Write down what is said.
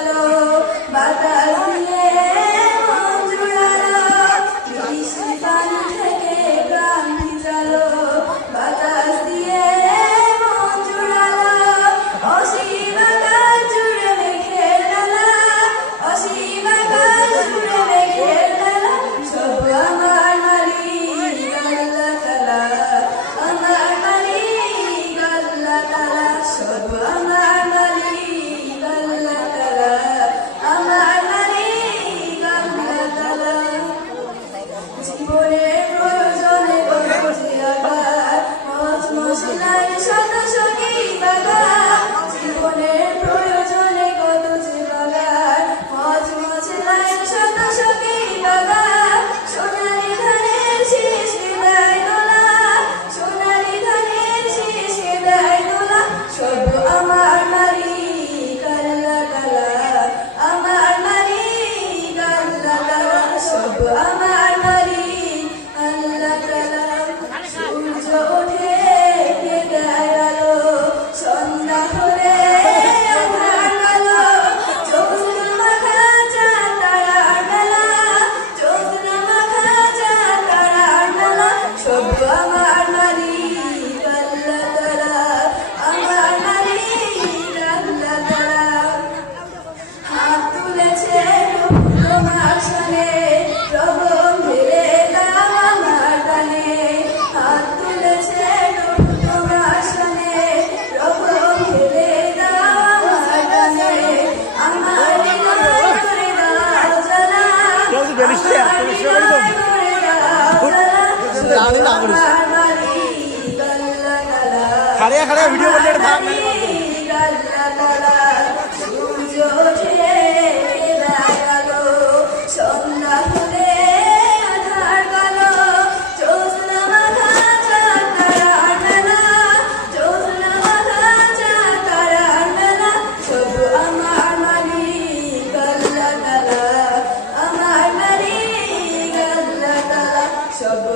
regalo. আমার বাড়ি আল্লাহ কালাম সূর্য ওঠে গেলো সন্ধ্যা হলে সব আমার মারি আল্লাহ তারা আমার মারি আল্লাহ তারা হাত তুলেছে তোমার সামনে genişler. Genişler oğlum. Şimdi dağını dağılırız. Karaya karaya video bölümleri tamam. Senhor